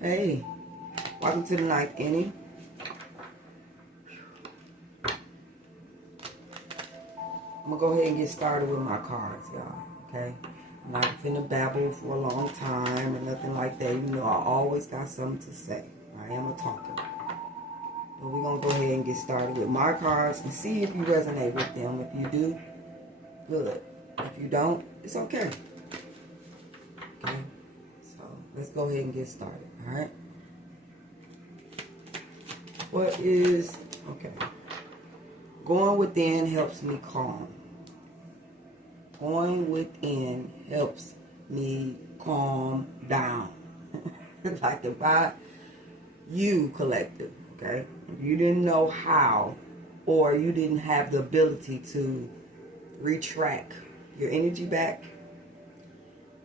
Hey, welcome to the ninth inning. I'm gonna go ahead and get started with my cards, y'all. Okay, I'm not finna babble for a long time or nothing like that. Even though I always got something to say, I am a talker. But we're gonna go ahead and get started with my cards and see if you resonate with them. If you do, good. If you don't, it's okay. Okay, so let's go ahead and get started. All right. What is okay? Going within helps me calm. Going within helps me calm down. Like you collective, okay? If you didn't know how, or you didn't have the ability to retract your energy back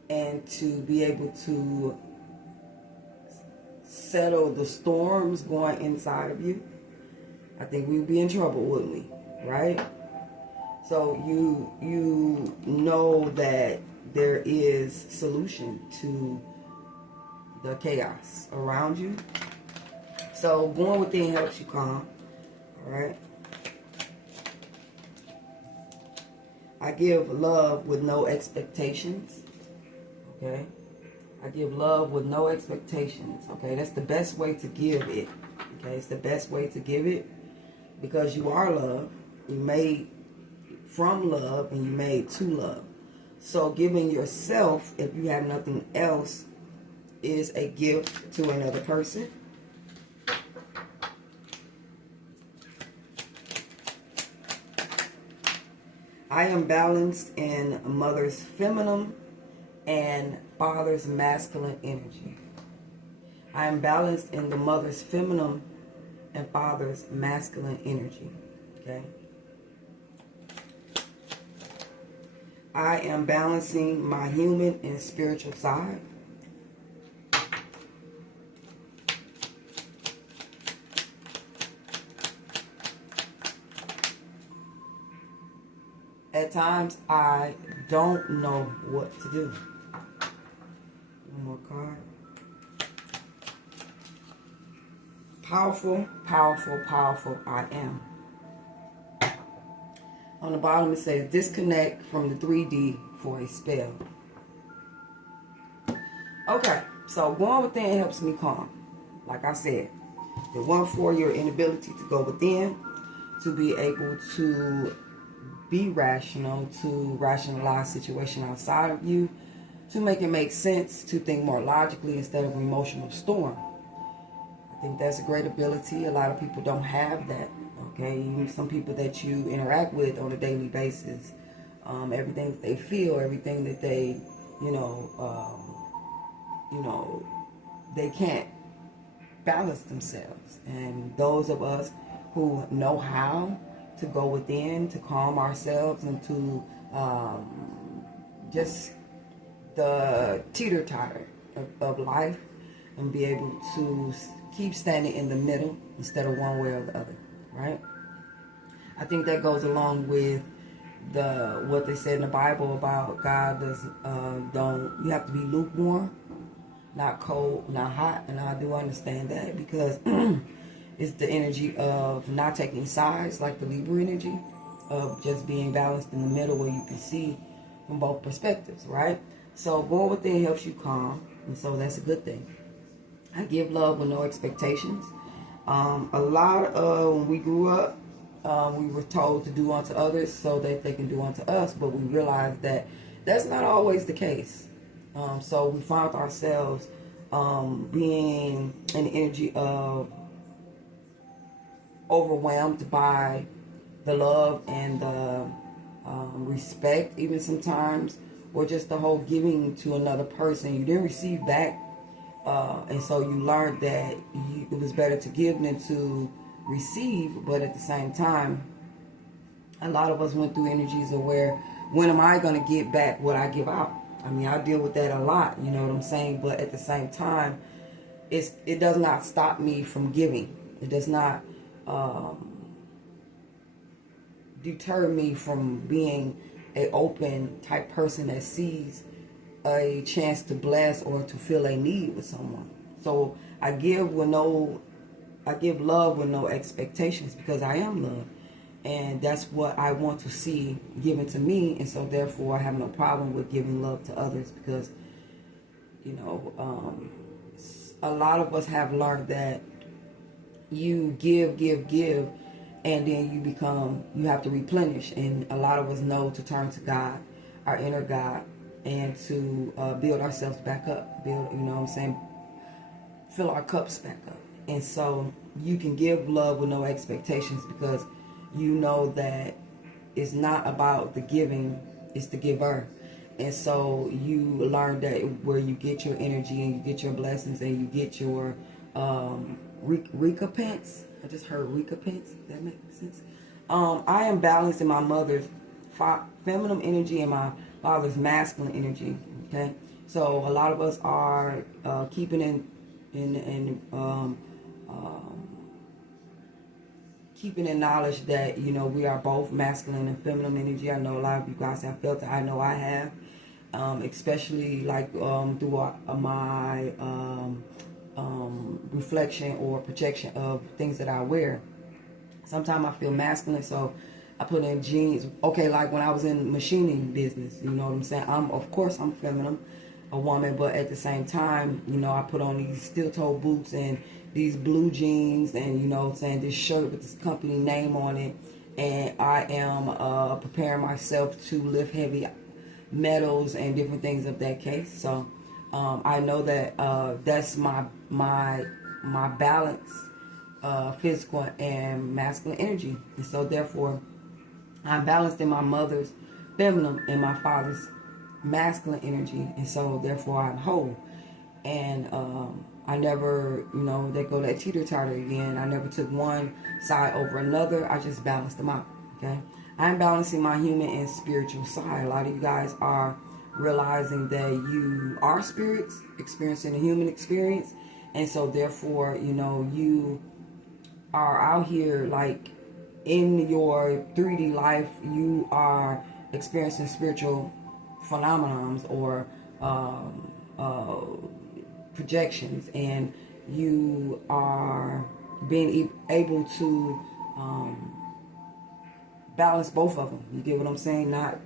and to be able to settle the storms going inside of you, I think we'd be in trouble, wouldn't we? Right? So you know that there is solution to the chaos around you. So going within helps you calm. All right. I give love with no expectations. Okay. I give love with no expectations. Okay. That's the best way to give it. Okay. It's the best way to give it because you are love. You made from love and you made to love. So giving yourself, if you have nothing else, is a gift to another person. I am balanced in mother's feminine and father's masculine energy. I am balanced in the mother's feminine and father's masculine energy. Okay. I am balancing my human and spiritual side. At times, I don't know what to do. One more card. Powerful, powerful, powerful, I am. On the bottom it says, disconnect from the 3D for a spell. Okay, so going within helps me calm. Like I said, the one for your inability to go within, to be able to be rational, to rationalize situation outside of you, to make it make sense, to think more logically instead of an emotional storm. I think that's a great ability. A lot of people don't have that. Okay, even some people that you interact with on a daily basis, everything that they feel, everything that they, they can't balance themselves. And those of us who know how to go within, to calm ourselves, and to just the teeter-totter of life, and be able to keep standing in the middle instead of one way or the other. Right? I think that goes along with what they said in the Bible about God you have to be lukewarm, not cold, not hot. And I do understand that because it's the energy of not taking sides, like the Libra energy, of just being balanced in the middle where you can see from both perspectives, right? So going within helps you calm, and so that's a good thing. I give love with no expectations. A lot of when we grew up, we were told to do unto others so that they can do unto us, but we realized that that's not always the case. So we found ourselves being in the energy of overwhelmed by the love and the respect, even sometimes, or just the whole giving to another person. You didn't receive back. And so you learned that it was better to give than to receive, but at the same time, a lot of us went through energies of where, when am I going to get back what I give out? I mean, I deal with that a lot, you know what I'm saying? But at the same time, it does not stop me from giving. It does not deter me from being an open type person that sees a chance to bless or to fill a need with someone. So I give love with no expectations, because I am love. And that's what I want to see given to me. And so therefore I have no problem with giving love to others, because, a lot of us have learned that you give, and then you have to replenish. And a lot of us know to turn to God, our inner God, and to build ourselves back up, fill our cups back up. And so you can give love with no expectations, because you know that it's not about the giving, it's the giver. And so you learn that where you get your energy and you get your blessings and you get your recompense. I just heard recompense. That makes sense. I am balancing my mother's feminine energy and my father's masculine energy. Okay, so a lot of us are keeping in knowledge that we are both masculine and feminine energy. I know a lot of you guys have felt it. I know I have, especially like through my reflection or projection of things that I wear. Sometimes I feel masculine, so I put in jeans. Okay, like when I was in machining business, you know what I'm saying? Of course I'm feminine, a woman, but at the same time, I put on these steel-toe boots and these blue jeans and, this shirt with this company name on it. And I am preparing myself to lift heavy metals and different things of that case. So I know that that's my balance, physical and masculine energy. And so therefore, I'm balanced in my mother's feminine and my father's masculine energy. And so therefore, I'm whole. And I never, they go that teeter-totter again. I never took one side over another. I just balanced them out, okay? I'm balancing my human and spiritual side. A lot of you guys are realizing that you are spirits experiencing a human experience. And so therefore, you are out here like in your 3D life, you are experiencing spiritual phenomenons or projections, and you are being able to balance both of them. You get what I'm saying? Not,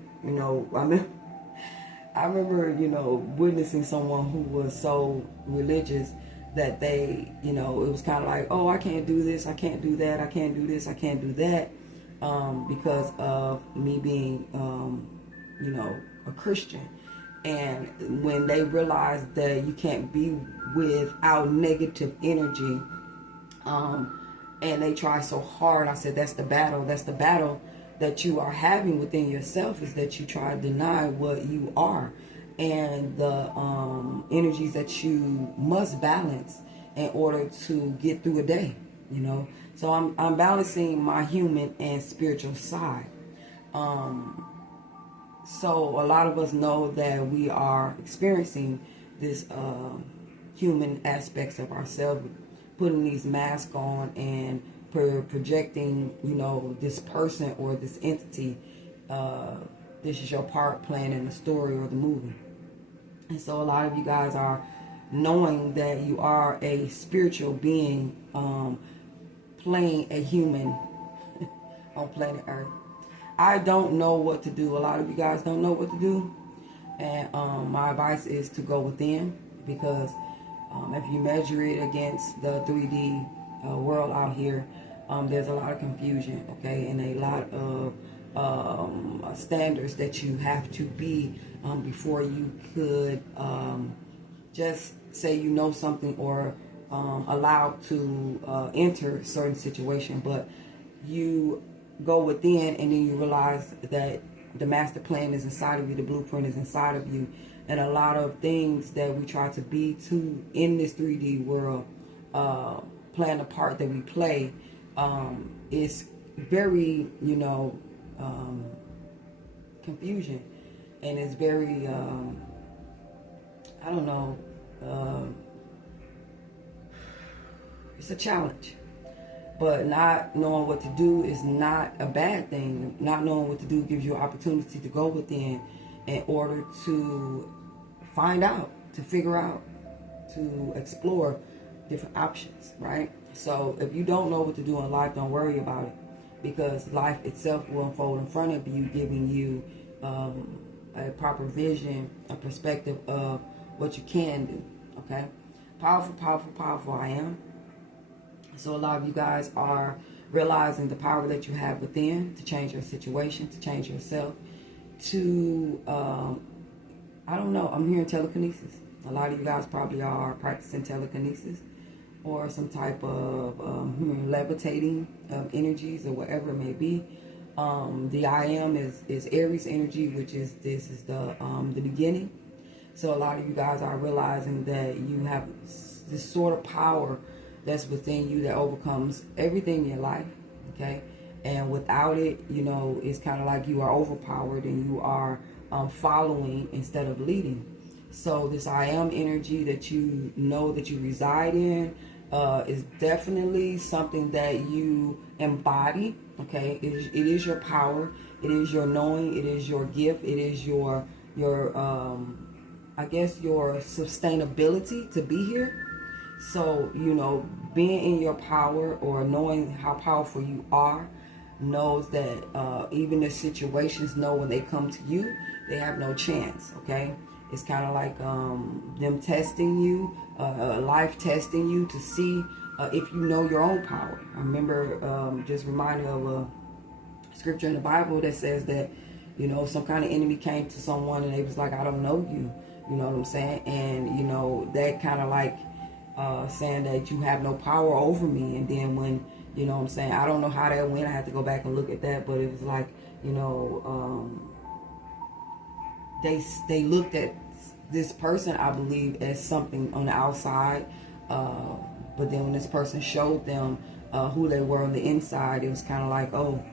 I remember, witnessing someone who was so religious that they, it was kind of like, oh, I can't do this, I can't do that, I can't do this, I can't do that, because of me being, a Christian. And when they realized that you can't be without negative energy, and they try so hard, I said, that's the battle that you are having within yourself, is that you try to deny what you are and the energies that you must balance in order to get through a day, So I'm balancing my human and spiritual side. So a lot of us know that we are experiencing this human aspects of ourselves, putting these masks on and projecting, this person or this entity. This is your part playing in the story or the movie. And so a lot of you guys are knowing that you are a spiritual being playing a human on planet Earth. I don't know what to do. A lot of you guys don't know what to do. And my advice is to go within, because if you measure it against the 3D world out here, there's a lot of confusion, okay, and a lot of standards that you have to be before you could just say you know something or allowed to enter a certain situation. But you go within, and then you realize that the master plan is inside of you, the blueprint is inside of you, and a lot of things that we try to be to in this 3D world, playing the part that we play, is very, confusion, and it's very, it's a challenge. But not knowing what to do is not a bad thing. Not knowing what to do gives you an opportunity to go within in order to find out, to figure out, to explore different options, right? So if you don't know what to do in life, don't worry about it, because life itself will unfold in front of you, giving you a proper vision, a perspective of what you can do. Okay, powerful, powerful, powerful. I am. So a lot of you guys are realizing the power that you have within to change your situation, to change yourself, to I don't know, I'm hearing telekinesis. A lot of you guys probably are practicing telekinesis or some type of levitating of energies or whatever it may be. The I am is Aries energy, which is the beginning. So a lot of you guys are realizing that you have this sort of power that's within you that overcomes everything in your life, okay? And without it, you know, it's kind of like you are overpowered and you are following instead of leading. So this I am energy that you know that you reside in is definitely something that you embody, okay? It is your power. It is your knowing. It is your gift. It is your I guess your sustainability to be here. So, you know, being in your power or knowing how powerful you are knows that even the situations know when they come to you, they have no chance, okay? It's kind of like them testing you, life testing you to see if you know your own power. I remember just reminded of a scripture in the Bible that says that, you know, some kind of enemy came to someone and they was like, I don't know you. You know what I'm saying? And, you know, that kind of like saying that you have no power over me. And then when, you know what I'm saying, I don't know how that went. I had to go back and look at that. But it was like, you know, they looked at this person, I believe, as something on the outside. But then when this person showed them who they were on the inside, it was kind of like, oh,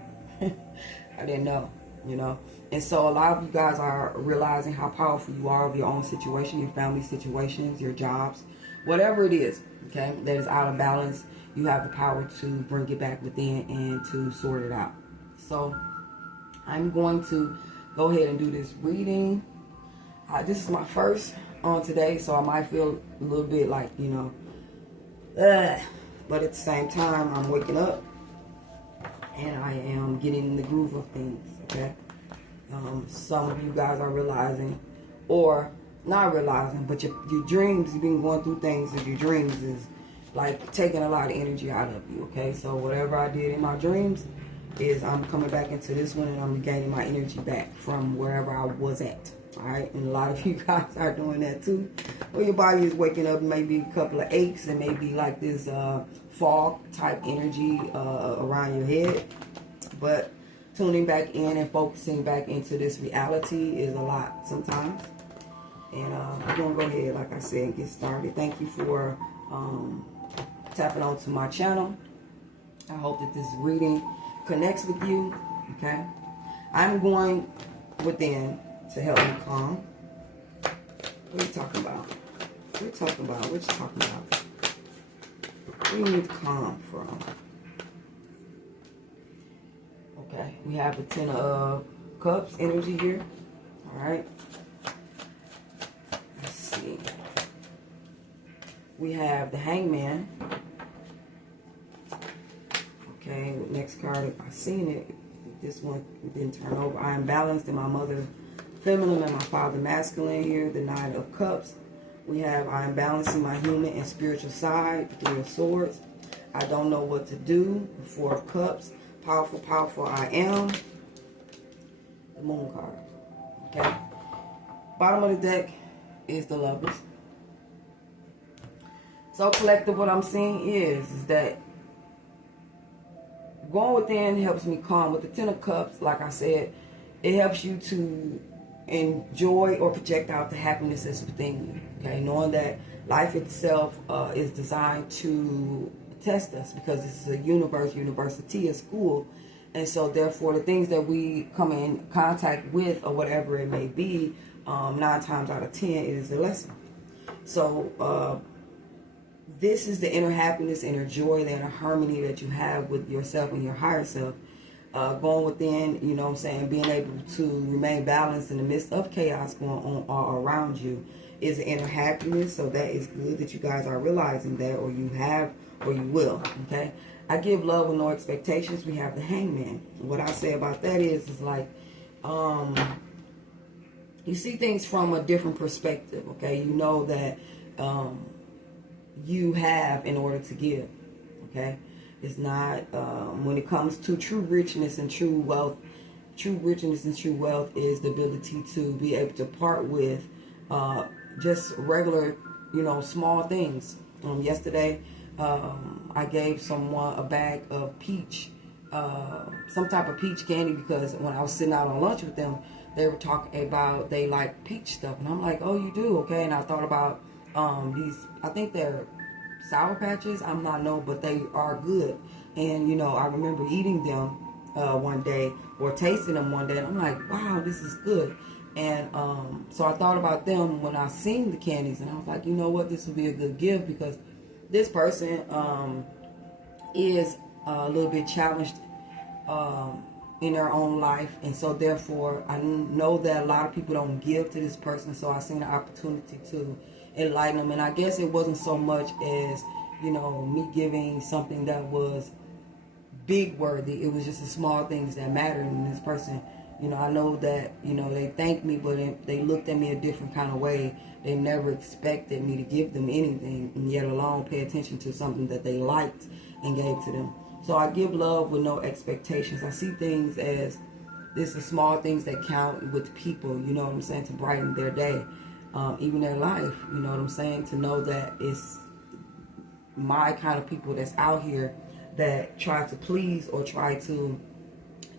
I didn't know, you know. And so a lot of you guys are realizing how powerful you are of your own situation, your family situations, your jobs, whatever it is, okay, that is out of balance. You have the power to bring it back within and to sort it out. So I'm going to go ahead and do this reading. This is my first on today, so I might feel a little bit like, you know, but at the same time, I'm waking up and I am getting in the groove of things, okay? Some of you guys are realizing, or not realizing, but your dreams, you've been going through things that your dreams is like taking a lot of energy out of you, okay? So whatever I did in my dreams is I'm coming back into this one and I'm gaining my energy back from wherever I was at, all right? And a lot of you guys are doing that too. Well, your body is waking up, maybe a couple of aches and maybe like this fog type energy around your head. But tuning back in and focusing back into this reality is a lot sometimes. And I'm going to go ahead, like I said, and get started. Thank you for tapping onto my channel. I hope that this reading connects with you, okay? I'm going within to help me calm. What are you talking about? What are you talking about? What are you talking about? Where do you need to calm from? Okay, we have the Ten of Cups energy here. All right. Let's see. We have the Hangman. Okay, next card, I've seen it. This one didn't turn over. I am balanced in my mother feminine and my father masculine here. The Nine of Cups. We have I am balancing my human and spiritual side. The Three of Swords. I don't know what to do. The Four of Cups. Powerful, powerful I am. The Moon card. Okay. Bottom of the deck is the Lovers. So collective, what I'm seeing is that going within helps me calm. With the Ten of Cups, like I said, it helps you to enjoy or project out the happiness that's within you. Okay, knowing that life itself is designed to test us because this is a university, a school, and so therefore the things that we come in contact with or whatever it may be, 9 times out of 10 it is a lesson. So this is the inner happiness, inner joy, the inner harmony that you have with yourself and your higher self. Going within, you know what I'm saying, being able to remain balanced in the midst of chaos going on all around you is inner happiness. So that is good that you guys are realizing that, or you have, or you will. Okay. I give love with no expectations. We have the Hangman. What I say about that is like, you see things from a different perspective. Okay. You know that you have in order to give. Okay. It's not, when it comes to true richness and true wealth, true richness and true wealth is the ability to be able to part with just regular, small things. Yesterday, I gave someone a bag of peach, some type of peach candy, because when I was sitting out on lunch with them, they were talking about they like peach stuff. And I'm like, oh, you do? Okay. And I thought about these, I think they're Sour Patches, I'm not know, but they are good. And I remember eating them one day, or tasting them one day, and I'm like, wow, this is good. And so I thought about them when I seen the candies, and I was like, you know what, this would be a good gift, because this person is a little bit challenged in their own life, and so therefore I know that a lot of people don't give to this person, so I seen the opportunity to enlighten them. And I guess it wasn't so much as me giving something that was big worthy. It was just the small things that mattered. And this person, I know that they thanked me, but they looked at me a different kind of way. They never expected me to give them anything, and yet alone pay attention to something that they liked and gave to them. So I give love with no expectations. I see things as this is small things that count with people, you know what I'm saying, to brighten their day, even their life, you know what I'm saying, to know that it's my kind of people that's out here that try to please or try to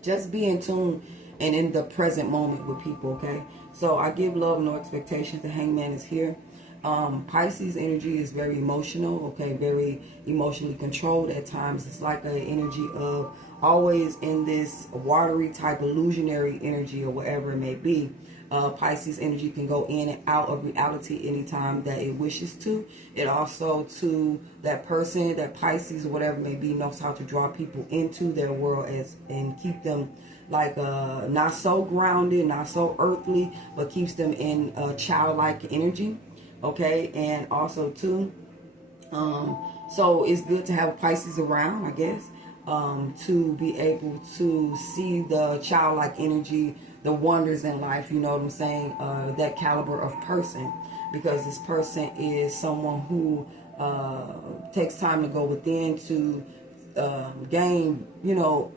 just be in tune and in the present moment with people, okay? So I give love, no expectations. The Hangman is here. Pisces energy is very emotional, okay, very emotionally controlled at times. It's like an energy of always in this watery type illusionary energy, or whatever it may be. Pisces energy can go in and out of reality anytime that it wishes to. It also, to that person, that Pisces or whatever it may be, knows how to draw people into their world and keep them like not so grounded, not so earthly, but keeps them in childlike energy. Okay, and also too, so it's good to have Pisces around, I guess, to be able to see the childlike energy, the wonders in life, you know what I'm saying, that caliber of person, because this person is someone who takes time to go within to gain,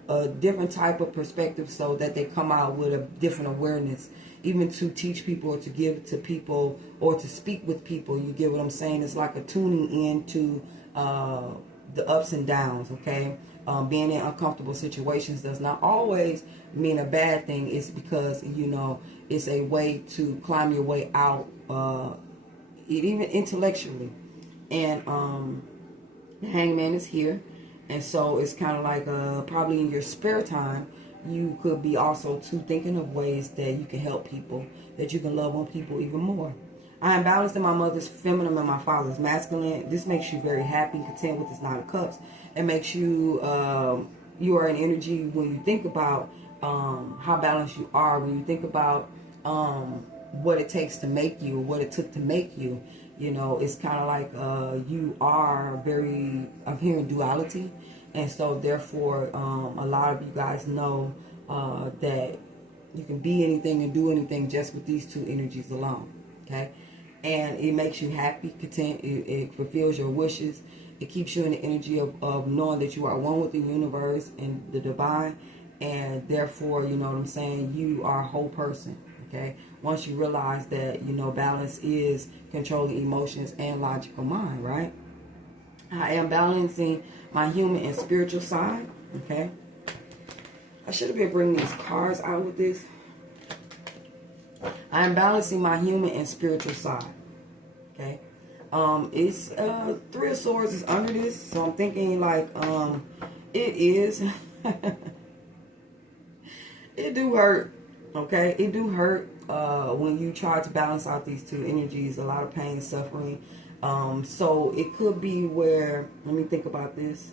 a different type of perspective, so that they come out with a different awareness, even to teach people or to give to people or to speak with people. You get what I'm saying? It's like a tuning into the ups and downs, okay? Being in uncomfortable situations does not always mean a bad thing. It's because, it's a way to climb your way out, even intellectually. And the Hangman is here. And so it's kind of like probably in your spare time, you could be also too thinking of ways that you can help people, that you can love on people even more. I am balanced in my mother's feminine and my father's masculine. This makes you very happy and content with this Nine of Cups. It makes you, you are an energy when you think about how balanced you are, when you think about what it takes to make you, what it took to make you. It's kind of like you are very, I'm hearing duality. And so therefore, a lot of you guys know that you can be anything and do anything just with these two energies alone, okay? And it makes you happy, content, it fulfills your wishes. It keeps you in the energy of knowing that you are one with the universe and the divine. And therefore, you know what I'm saying, you are a whole person, okay? Once you realize that, balance is controlling emotions and logical mind, right? I am balancing my human and spiritual side, okay? I should have been bringing these cards out with this. I am balancing my human and spiritual side, okay? It's Three of Swords is under this, so I'm thinking like it is. It do hurt, okay? It do hurt when you try to balance out these two energies. A lot of pain, suffering. So it could be where, let me think about this.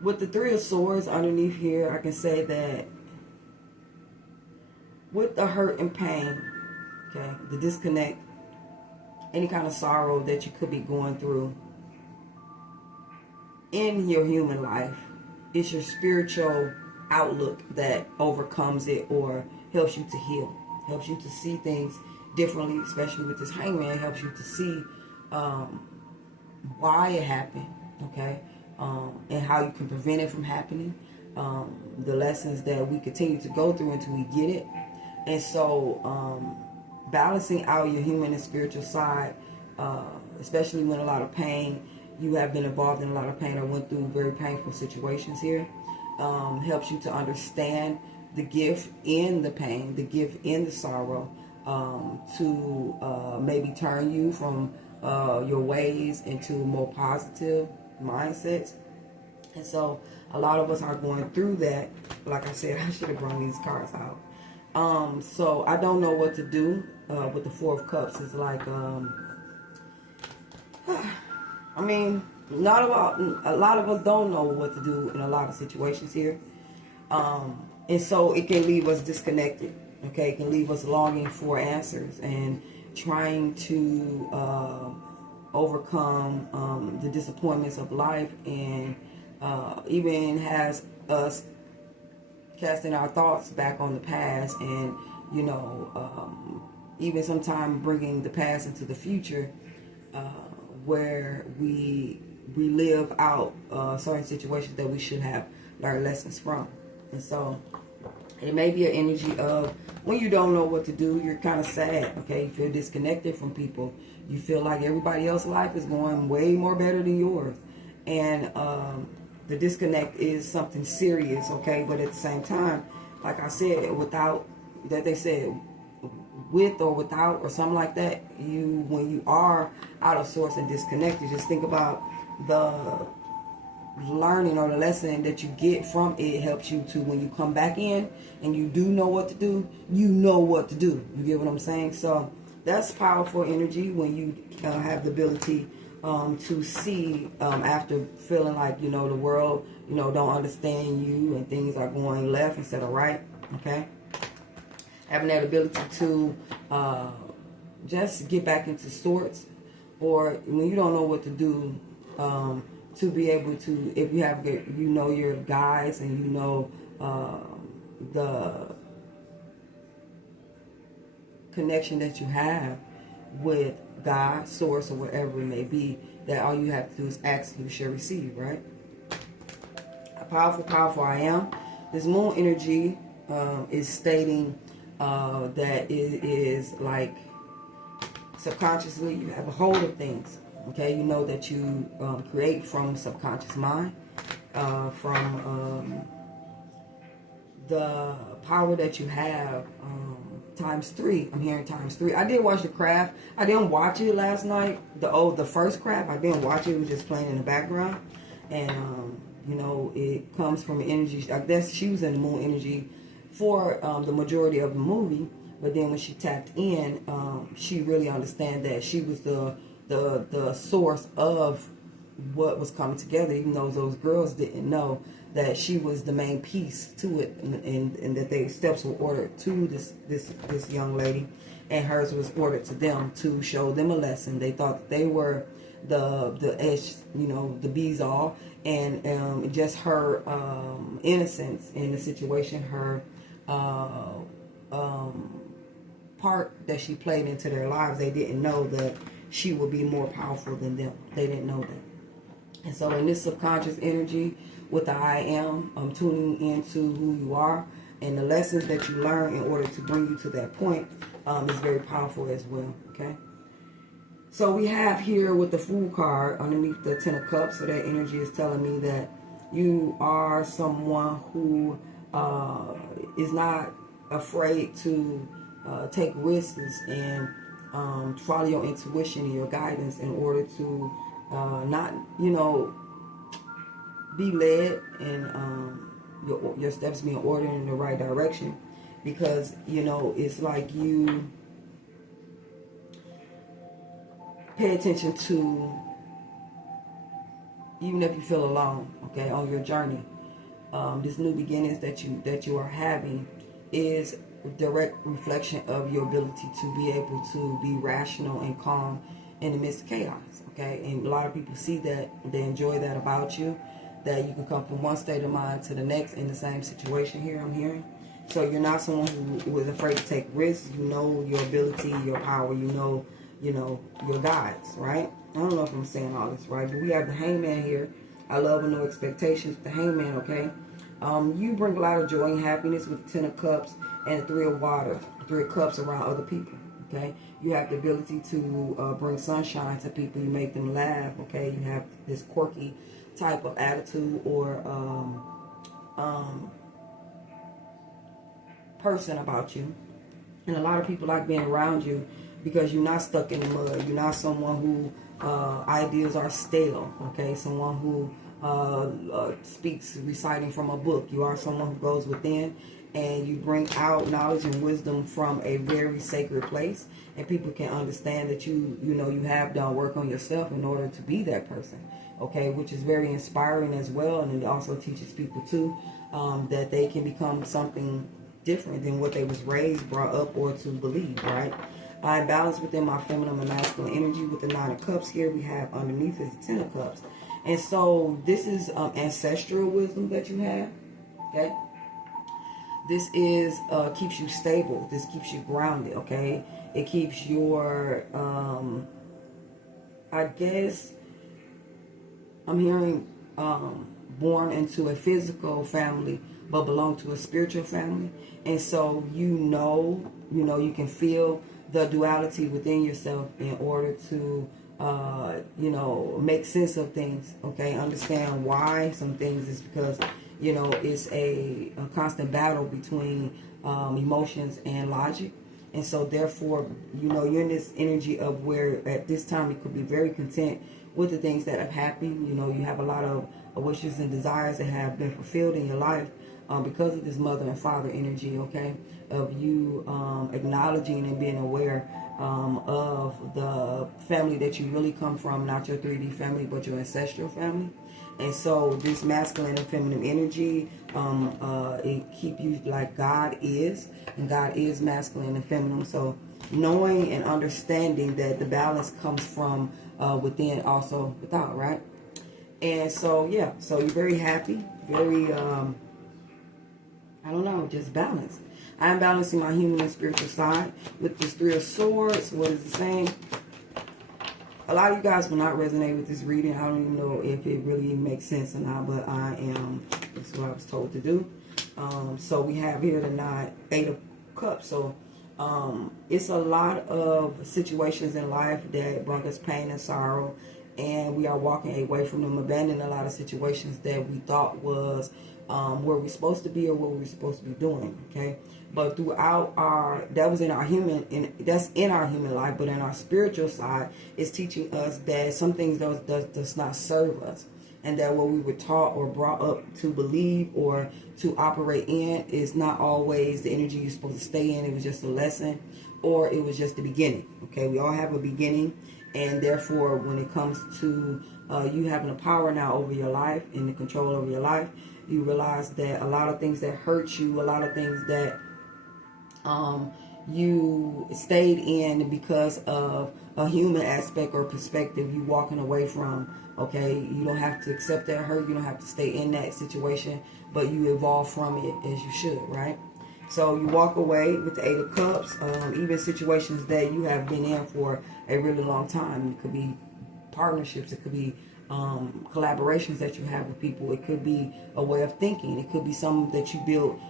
With the Three of Swords underneath here, I can say that with the hurt and pain, Okay, the disconnect, any kind of sorrow that you could be going through in your human life, it's your spiritual outlook that overcomes it or helps you to heal, helps you to see things differently, especially with this hangman, helps you to see why it happened, okay, and how you can prevent it from happening, the lessons that we continue to go through until we get it. And so balancing out your human and spiritual side, especially when a lot of pain, you have been involved in a lot of pain or went through very painful situations here, helps you to understand the gift in the pain, the gift in the sorrow, to maybe turn you from your ways into more positive mindsets. And so a lot of us are going through that. Like I said, I should have brought these cards out. So I don't know what to do with the Four of Cups. It's like, I mean, a lot of us don't know what to do in a lot of situations here. And so it can leave us disconnected. Okay, it can leave us longing for answers and trying to overcome the disappointments of life, and even has us casting our thoughts back on the past, and even sometimes bringing the past into the future, where we live out certain situations that we should have learned lessons from. And so it may be an energy of when you don't know what to do, you're kind of sad, okay? You feel disconnected from people. You feel like everybody else's life is going way more better than yours. And the disconnect is something serious, okay? But at the same time, like I said, with or without or something like that, when you are out of source and disconnected, just think about the learning or the lesson that you get from it. Helps you to, when you come back in and you do know what to do, you know what to do. You get what I'm saying? So that's powerful energy when you have the ability to see after feeling like the world don't understand you and things are going left instead of right. Okay, having that ability to just get back into sorts, or when you don't know what to do, to be able to, if you have your guides and the connection that you have with God, source, or whatever it may be, that all you have to do is ask, you shall receive, right? A powerful I am. This moon energy is stating that it is like subconsciously you have a hold of things. Okay, you know that you create from subconscious mind, from the power that you have times 3. I'm hearing times 3. I did watch The Craft. I didn't watch it last night. The first Craft. I didn't watch it. It was just playing in the background, and it comes from energy. I guess she was in the moon energy for the majority of the movie, but then when she tapped in, she really understand that she was the source of what was coming together, even though those girls didn't know that she was the main piece to it, and that their steps were ordered to this young lady, and hers was ordered to them to show them a lesson. They thought that they were the edge, the bees all, and just her innocence in the situation, her part that she played into their lives. They didn't know that she would be more powerful than them. They didn't know that. And so in this subconscious energy with the I am, tuning into who you are and the lessons that you learn in order to bring you to that point is very powerful as well. Okay. So we have here with the Fool card underneath the Ten of Cups. So that energy is telling me that you are someone who is not afraid to take risks and follow your intuition and your guidance in order to not, be led and your steps being ordered in the right direction, because it's like you pay attention to, even if you feel alone, on your journey, this new beginnings that you are having is direct reflection of your ability to be able to be rational and calm in the midst of chaos. Okay, and a lot of people see that, they enjoy that about you, that you can come from one state of mind to the next in the same situation. Here I'm hearing, so you're not someone who is afraid to take risks. You know your ability, your power. You know your guides, right? I don't know if I'm saying all this right, but we have the Hangman here. I love with no expectations. The Hangman, okay. You bring a lot of joy and happiness with the Ten of Cups and the Three of Water, Three of Cups around other people. Okay, you have the ability to bring sunshine to people. You make them laugh. Okay, you have this quirky type of attitude or person about you, and a lot of people like being around you because you're not stuck in the mud. You're not someone who ideas are stale. Okay, someone who speaks reciting from a book. You are someone who goes within and you bring out knowledge and wisdom from a very sacred place, and people can understand that you have done work on yourself in order to be that person. Okay, which is very inspiring as well, and it also teaches people too that they can become something different than what they was raised, brought up, or to believe. Right? I am balanced within my feminine and masculine energy with the Nine of Cups. Here we have underneath is the Ten of Cups. And so this is ancestral wisdom that you have. Okay. This is keeps you stable. This keeps you grounded. Okay. It keeps your I guess I'm hearing born into a physical family but belong to a spiritual family. And so you can feel the duality within yourself in order to make sense of things. Okay, understand why some things is because it's a constant battle between emotions and logic. And so therefore you're in this energy of where at this time you could be very content with the things that have happened. You have a lot of wishes and desires that have been fulfilled in your life because of this mother and father energy. Okay, of you acknowledging and being aware of the family that you really come from, not your 3D family, but your ancestral family. And so this masculine and feminine energy, it keep you like God is, and God is masculine and feminine. So knowing and understanding that the balance comes from within, also without, right? And so yeah, so you're very happy, very I don't know, just balanced. I'm balancing my human and spiritual side with this Three of Swords. What is it saying? A lot of you guys will not resonate with this reading. I don't even know if it really makes sense or not, but that's what I was told to do. So we have here the Eight of Cups. So it's a lot of situations in life that brought us pain and sorrow, and we are walking away from them, abandoning a lot of situations that we thought was where we're supposed to be or what we're supposed to be doing. Okay, but throughout that's in our human life, but in our spiritual side, it's teaching us that some things does not serve us, and that what we were taught or brought up to believe or to operate in is not always the energy you're supposed to stay in. It was just a lesson, or it was just the beginning. Okay, we all have a beginning, and therefore when it comes to you having the power now over your life and the control over your life, you realize that a lot of things that hurt you, a lot of things that you stayed in because of a human aspect or perspective, you walking away from. Okay, you don't have to accept that hurt, you don't have to stay in that situation, but you evolve from it as you should, right? So you walk away with the Eight of Cups, even situations that you have been in for a really long time. It could be partnerships, it could be collaborations that you have with people, it could be a way of thinking, it could be something that you build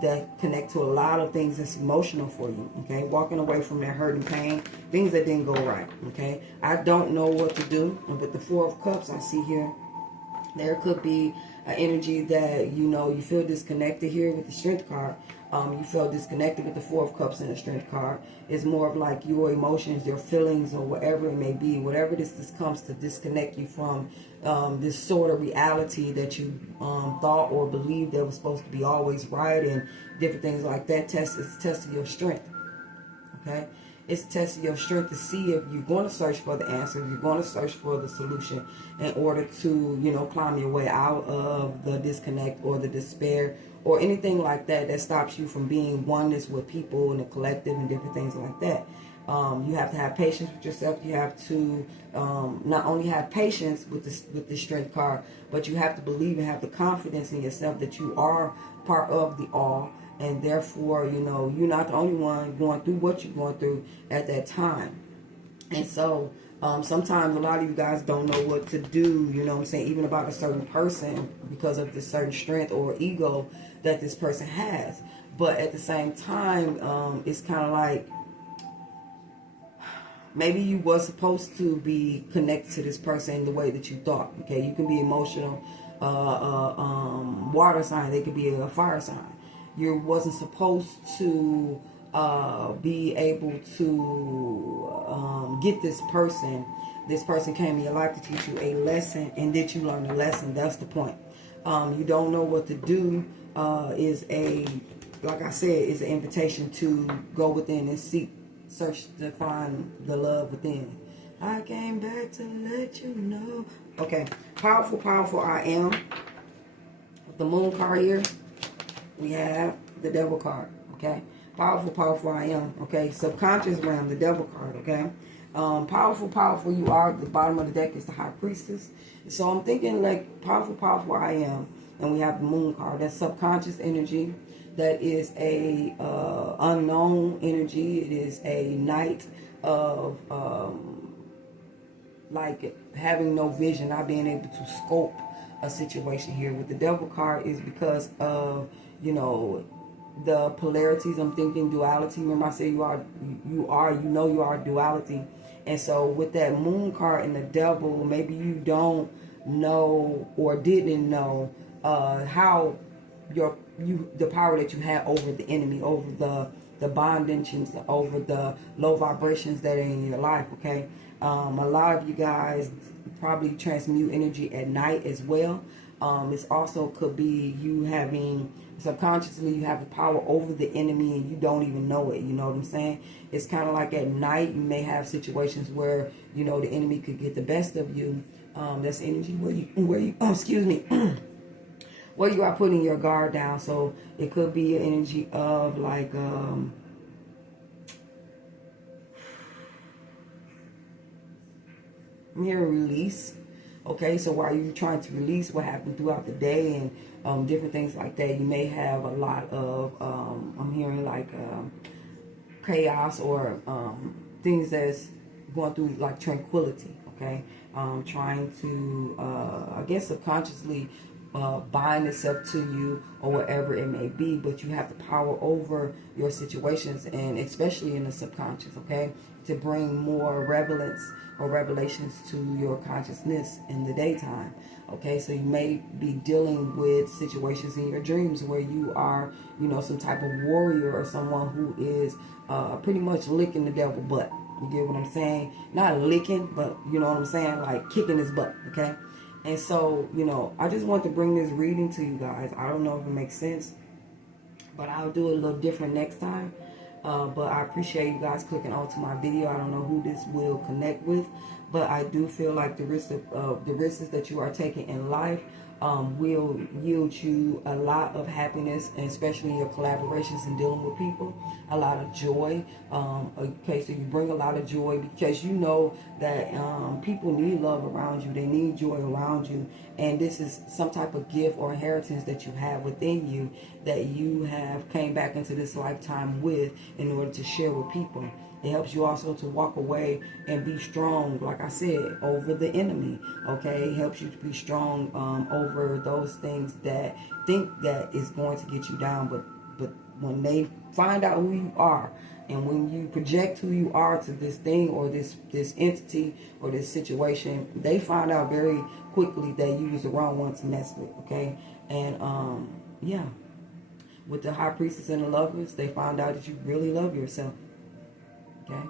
that connect to a lot of things that's emotional for you. Okay, walking away from that hurt and pain, things that didn't go right. Okay, I don't know what to do, but the Four of Cups I see here, there could be an energy that you feel disconnected here with the Strength card. You felt disconnected with the Four of Cups and the Strength card. It's more of like your emotions, your feelings, or whatever it may be. Whatever this comes to disconnect you from this sort of reality that you thought or believed that was supposed to be always right and different things like that. It's a test of your strength. Okay? It's a test of your strength to see if you're going to search for the answer, if you're going to search for the solution in order to, climb your way out of the disconnect or the despair or anything like that that stops you from being oneness with people and the collective and different things like that. You have to have patience with yourself. You have to not only have patience with the strength card, but you have to believe and have the confidence in yourself that you are part of the all, and therefore, you know, you're not the only one going through what you're going through at that time. And so sometimes a lot of you guys don't know what to do, you know what I'm saying, even about a certain person because of the certain strength or ego that this person has. But at the same time, it's kind of like maybe you were supposed to be connected to this person in the way that you thought. Okay, you can be emotional, water sign. They could be a fire sign. You wasn't supposed to be able to get this person. This person came in your life to teach you a lesson, and did you learn the lesson? That's the point. You don't know what to do. Like I said, is an invitation to go within and search to find the love within. I came back to let you know. Okay, powerful, powerful I am. The moon card here, we have the devil card. Okay, powerful, powerful I am. Okay, subconscious realm, the devil card. Okay, powerful, powerful you are. The bottom of the deck is the high priestess. So I'm thinking like powerful, powerful I am, and we have the moon card. That's subconscious energy. That is a unknown energy. It is a night of like having no vision, not being able to scope a situation here. With the devil card is because of, you know, the polarities. I'm thinking duality. Remember I said you are duality. And so with that moon card and the devil, maybe you don't know or didn't know how the power that you had over the enemy, over the bondage, over the low vibrations that are in your life. Okay, a lot of you guys probably transmute energy at night as well. It also could be you having subconsciously you have the power over the enemy and you don't even know it. You know what I'm saying? It's kind of like at night you may have situations where, you know, the enemy could get the best of you. That's energy where you excuse me. Where you are putting your guard down. So it could be an energy of like I'm hearing release. Okay, so while you're trying to release what happened throughout the day and different things like that, you may have a lot of I'm hearing like chaos or things that's going through like tranquility. Okay, trying to I guess subconsciously bind itself to you or whatever it may be, but you have the power over your situations, and especially in the subconscious, okay, to bring more relevance or revelations to your consciousness in the daytime. Okay, so you may be dealing with situations in your dreams where you are, you know, some type of warrior or someone who is pretty much licking the devil butt. You get what I'm saying? Not licking, but you know what I'm saying, like kicking his butt. Okay. And so, you know, I just want to bring this reading to you guys. I don't know if it makes sense, but I'll do it a little different next time. But I appreciate you guys clicking onto my video. I don't know who this will connect with, but I do feel like the risks that you are taking in life will yield you a lot of happiness, and especially in your collaborations and dealing with people, a lot of joy. Okay, so you bring a lot of joy because you know that people need love around you. They need joy around you. And this is some type of gift or inheritance that you have within you that you have came back into this lifetime with in order to share with people. It helps you also to walk away and be strong, like I said, over the enemy. Okay, it helps you to be strong over those things that think that is going to get you down, but when they find out who you are, and when you project who you are to this thing or this entity or this situation, they find out very quickly that you was the wrong one to mess with. Okay, and yeah, with the high priestess and the lovers, they found out that you really love yourself. Okay,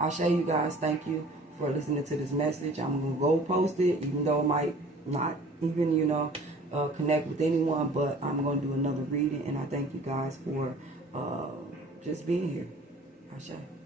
I'll show you guys. Thank you for listening to this message. I'm gonna go post it, even though it might not even, you know, connect with anyone, but I'm gonna do another reading, and I thank you guys for just being here. I'll show you.